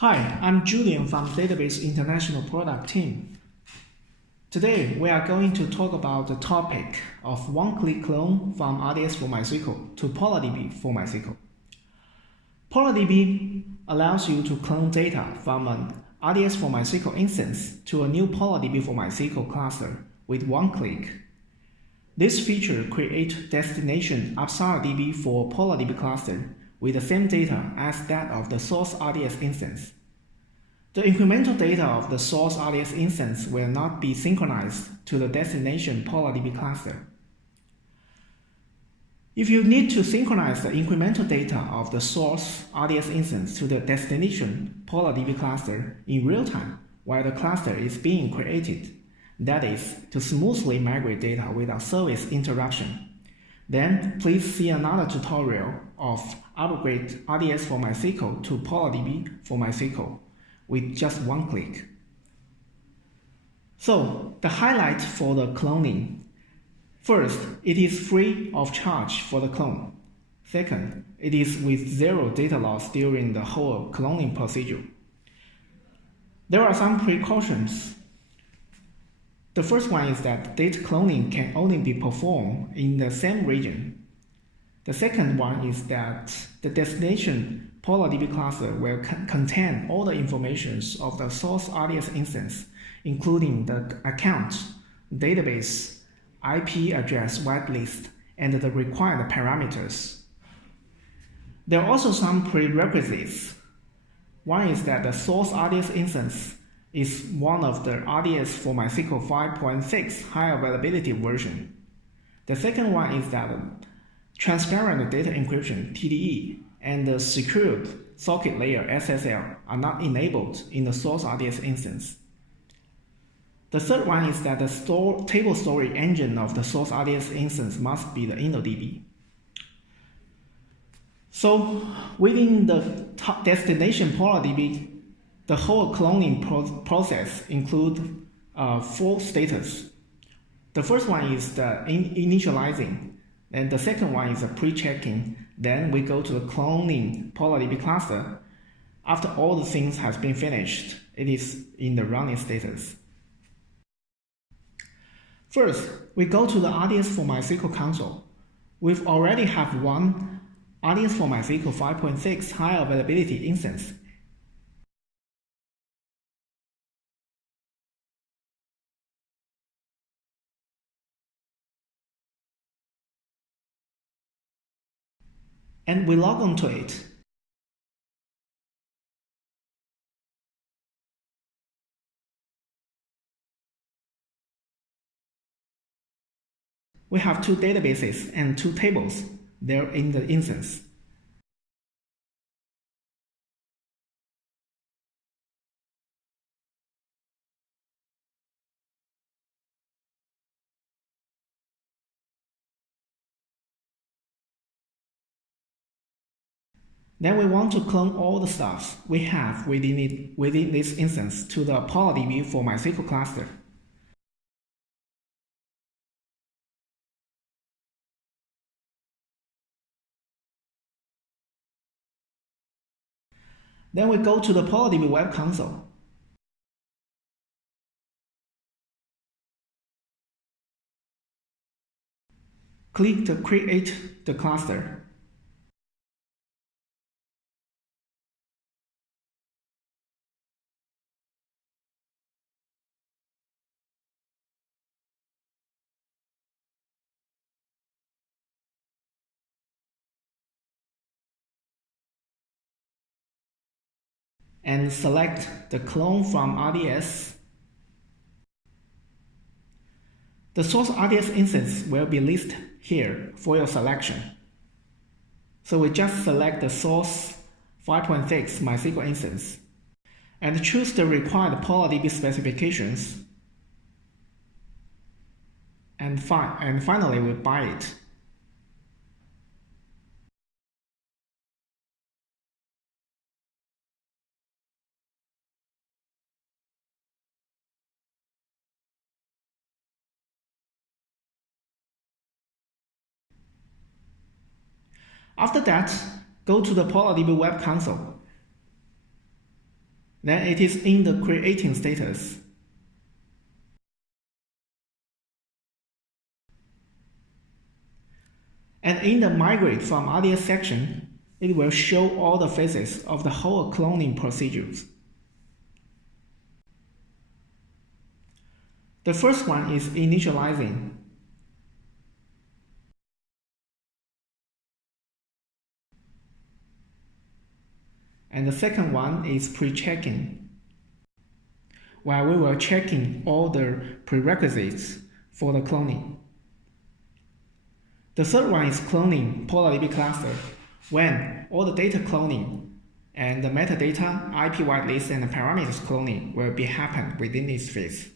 Hi, I'm Julian from Database International Product Team. Today, we are going to talk about the topic of one-click clone from RDS for MySQL to PolarDB for MySQL. PolarDB allows you to clone data from an RDS for MySQL instance to a new PolarDB for MySQL cluster with one click. This feature creates destination AppSarDB for PolarDB cluster with the same data as that of the source RDS instance. The incremental data of the source RDS instance will not be synchronized to the destination PolarDB cluster. If you need to synchronize the incremental data of the source RDS instance to the destination PolarDB cluster in real time while the cluster is being created, that is, to smoothly migrate data without service interruption, then please see another tutorial of upgrade RDS for MySQL to PolarDB for MySQL with just one click. So, the highlight for the cloning. First, it is free of charge for the clone. Second, it is with zero data loss during the whole cloning procedure. There are some precautions. The first one is that data cloning can only be performed in the same region. The second one is that the destination PolarDB cluster will contain all the information of the source RDS instance, including the account, database, IP address whitelist, and the required parameters. There are also some prerequisites. One is that the source RDS instance is one of the RDS for MySQL 5.6 high availability version. The second one is that transparent data encryption (TDE) and the secured socket layer (SSL) are not enabled in the source RDS instance. The third one is that the table storage engine of the source RDS instance must be the InnoDB. So within the destination PolarDB, the whole cloning process includes 4 status. The first one is the initializing, and the second one is the pre-checking. Then we go to the cloning PolarDB cluster. After all the things has been finished, it is in the running status. First, we go to the RDS for MySQL console. We already have one RDS for MySQL 5.6 high availability instance. And we log on to it. We have 2 databases and 2 tables there in the instance. Then we want to clone all the stuff we have within this instance to the PolarDB for MySQL cluster. Then we go to the PolarDB web console. Click to create the cluster. And select the clone from RDS. The source RDS instance will be listed here for your selection. So we just select the source 5.6 MySQL instance and choose the required PolarDB specifications. And finally, we buy it. After that, go to the PolarDB web console. then it is in the creating status. And in the migrate from RDS section, it will show all the phases of the whole cloning procedures. The first one is initializing. And the second one is pre-checking, where we were checking all the prerequisites for the cloning. The third one is cloning PolarDB cluster, when all the data cloning and the metadata, IP whitelist, and the parameters cloning will be happen within this phase.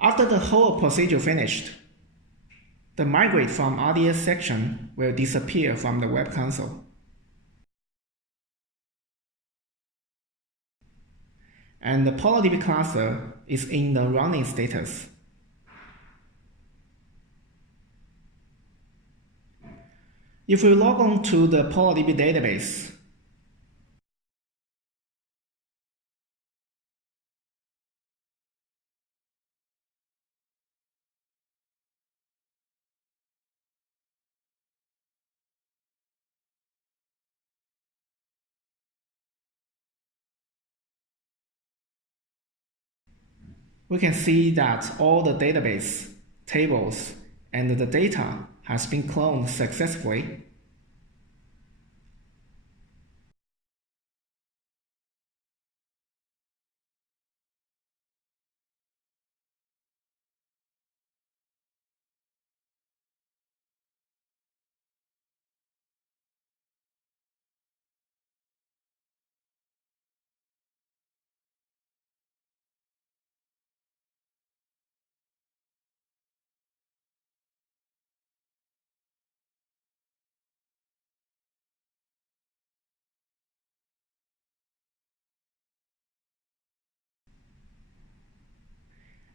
After the whole procedure finished, the migrate from RDS section will disappear from the web console. And the PolarDB cluster is in the running status. If we log on to the PolarDB database, we can see that all the database, tables, and the data has been cloned successfully.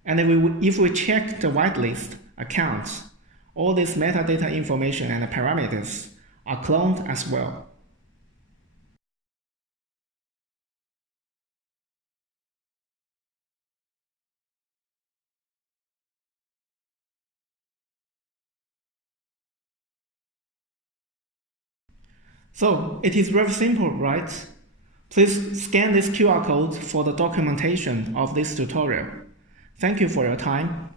And if we check the whitelist accounts, all this metadata information and parameters are cloned as well. So it is very simple, right? Please scan this QR code for the documentation of this tutorial. Thank you for your time.